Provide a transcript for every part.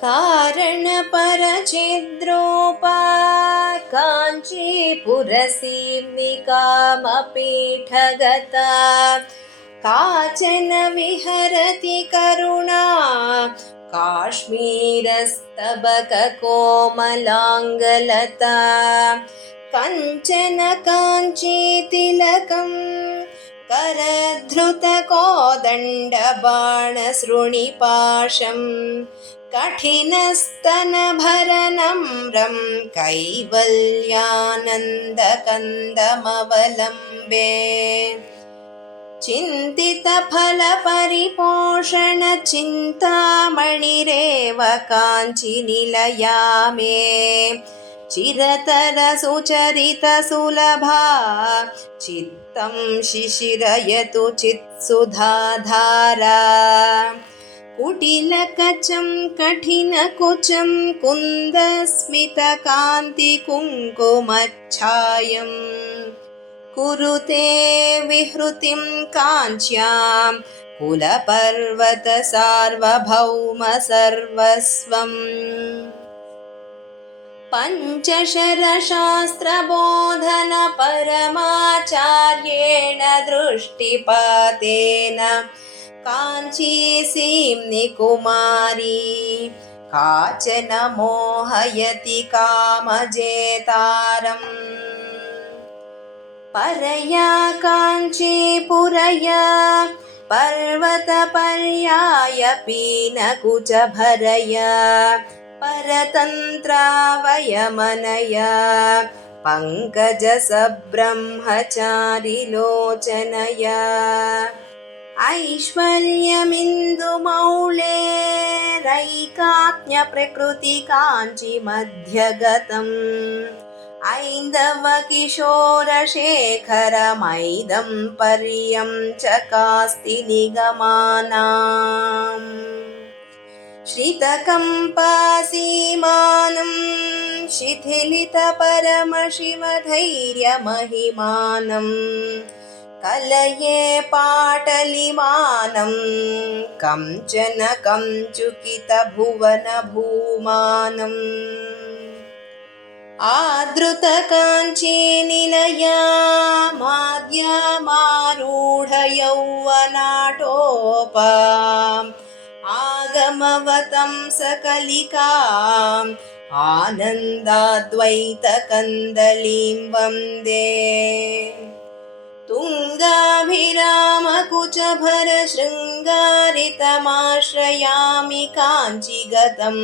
कारणपरचिद्रूपा काञ्चीपुरसीम्निकामपीठगता काचन विहरति करुणा काश्मीरस्तबककोमलाङ्गलता कञ्चन काञ्चीतिलकं करधृतकोदण्डबाणसृणिपाशं कठिनस्तनभरनम्रं कैवल्यानन्दकन्दमवलम्बे चिन्तितफलपरिपोषणचिन्तामणिरेव काञ्चिनिलया मे चिरतरसुचरितसुलभा चित्तं शिशिरयतु चित्सुधाधारा कुटिलकचं कठिनकुचं कुन्दस्मितकान्तिकुङ्कुमच्छायम् कुरुते विहृतिं काञ्च्यां कुलपर्वतसार्वभौमसर्वस्वम् पञ्चशरशास्त्रबोधनपरमाचार्येण दृष्टिपातेन काञ्चीसीम्निकुमारी काचन मोहयति कामजेतारम् परया काञ्चीपुरया पर्वतपर्याय पीनकुचभरया परतन्त्रावयमनया पङ्कजसब्रह्मचारिलोचनया ऐश्वर्यमिन्दुमौळेरैकाज्ञप्रकृतिकाञ्चिमध्यगतम् ऐन्दवकिशोरशेखरमैदं पर्यं चकास्ति निगमानाम् श्रितकम्पासीमानं शिथिलितपरमशिवधैर्यमहिमानं कलये पाटलिमानं कञ्चन कञ्चुकितभुवनभूमानम् आदृतकाञ्चीनिलया माद्यामारूढयौवनाटोपा आगमवतंसकलिकाम् आनन्दाद्वैतकन्दलीं वन्दे तुङ्गाभिरामकुचभरशृङ्गारितमाश्रयामि काञ्चीगतम्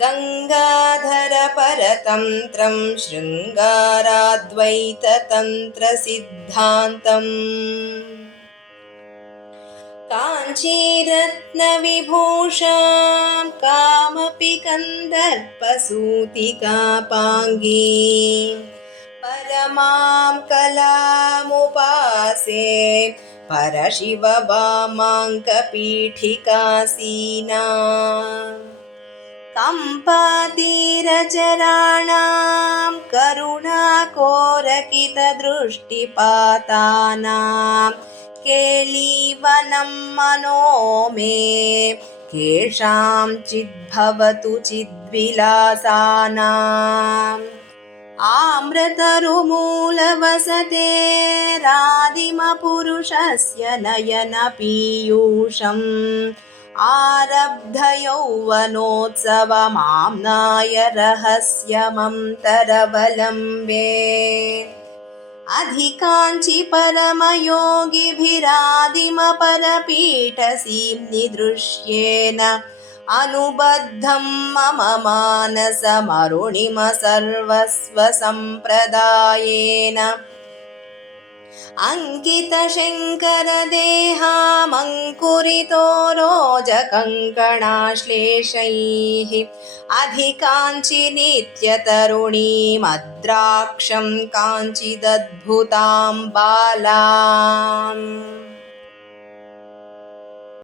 गङ्गाधरपरतन्त्रं शृङ्गाराद्वैततन्त्रसिद्धान्तम् काञ्चीरत्नविभूषां कामपि कन्दर्पसूतिकापाङ्गी परमां कलामुपासे परशिववामाङ्कपीठिकासीना कम्पातीरचराणां करुणाकोरकितदृष्टिपातानां केलीवनं मनो मे केषाञ्चिद्भवतु चिद्विलासानाम् आम्रतरुमूलवसतेरादिमपुरुषस्य नयनपीयूषम् आरब्धयौवनोत्सवमाम्नाय रहस्यमन्तरवलम्बे अधिकाञ्चि परमयोगिभिरादिमपरपीठसीम्नि अनुबद्धं मम मानसमरुणिम सर्वस्वसम्प्रदायेन अङ्कितशङ्करदेहामङ्कुरितो रोजकङ्कणाश्लेषैः अधिकाञ्चि नित्यतरुणीमद्राक्षं काञ्चिदद्भुतां बालाम्।